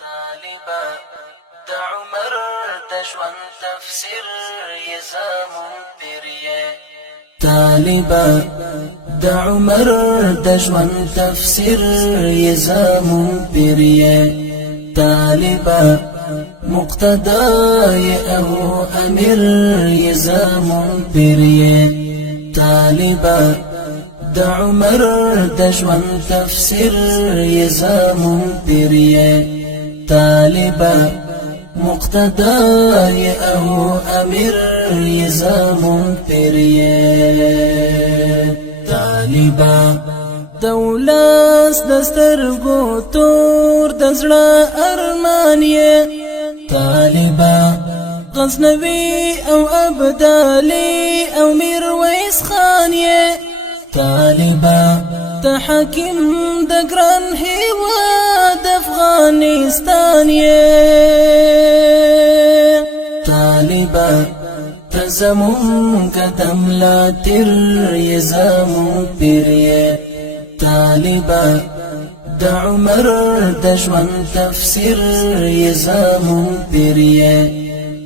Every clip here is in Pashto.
طالبا د عمر د ژوند تفسیر یې زمون پیریه طالبا د عمر د ژوند تفسیر یې زمون پیریه طالبا مقتدای او امیر یې زمون پیریه طالبا د عمر د ژوند تفسیر یې زمون پیریه طالبا مقتدای او امیر یې زمون پیریه طالبا دولس دسترګو تور د زړه ارمان یې طالبا غزنوي او ابدالي او میرویس خان یې طالبا ته حاکم د ګران هیواد افغانستان یې طالبا ته زمون قدم لا تر یې زمون پیر یې طالبا د عمر د ژوند تفسیر یې زمون پیر یې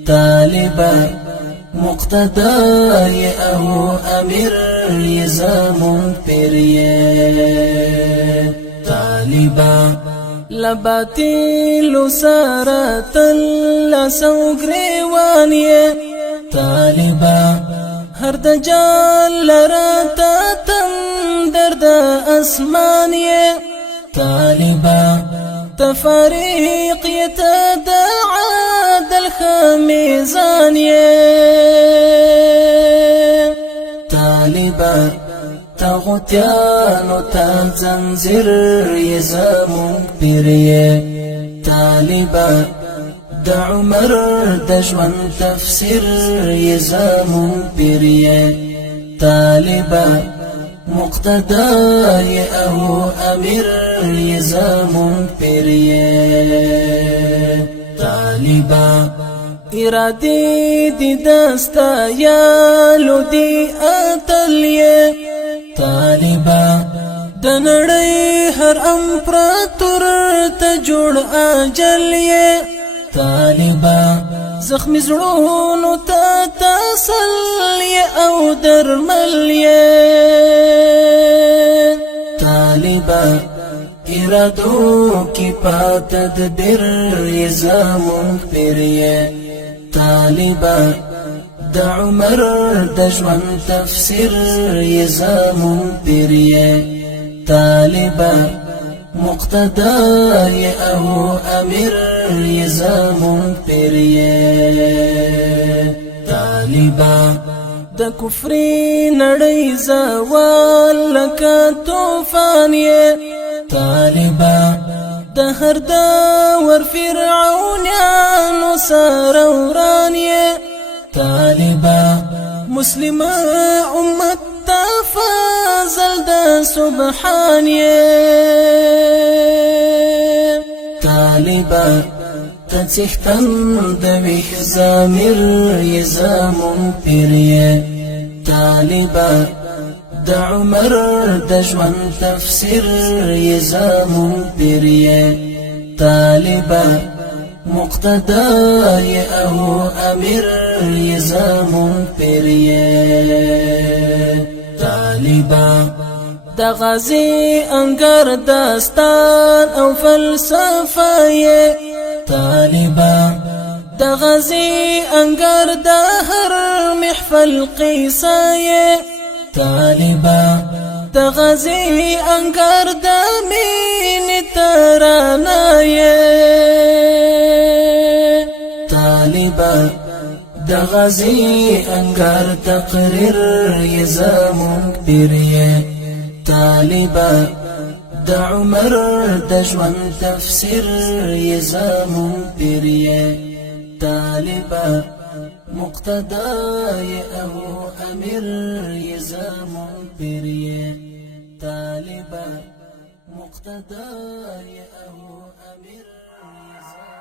طالبا مقتدای او امیر یې زمون پیر یې طالبا لباتیلو سره تل سو گریوان یې طالبا هر د جال لراتا تندر د اسمان یې طالبا تفریق يتدعى الخميزان طالبا تغتيان تنزنزر يزامون بيريه طالبا د عمر د ژوند تفسیر یې زمون پیریه طالبا مقتدای او امیر یې زمون پیریه طالبا ارادی دی دستا یالو دی اتلیه طالبا د نړۍ هر امپراتور ته جوړ اجل یې طالبا زخمی زړونو ته تسلی او درمل یې طالبا ارادو کی پاتد در یې زمون پیر یې طالبا د عمر د ژوند تفسیر یې زمون پیر یې طالبا مقتدای او امیر یې زمون پیر یې طالبا د کفر نړۍ زوال لکه طوفان یې طالبا د هر دور فرعونانو سره وران یې طالبا مسلمه امت تفضل د سبحان یې طالبا تڅښتن د ویښ ضمیر یې زمون پیر یې طالبا د عمر د ژوند تفسیر یې زمون پیر یې طالبا مقتدای او امیر یې زمون پیر یې طالبا د غازی انګر داستان او فلسفه یې طالبا د غازی انګر د هر محفل قصه یې طالبا د غازی انګر د مين ترانه یې طالبا د غازی انګر تقریر یې زمون پیر یې طالبا د عمر د ژوند تفسیر یې زمون پیر یې طالبا مقتدای او امیر یې زمون پیر یې طالبا مقتدای او امیر یې زمون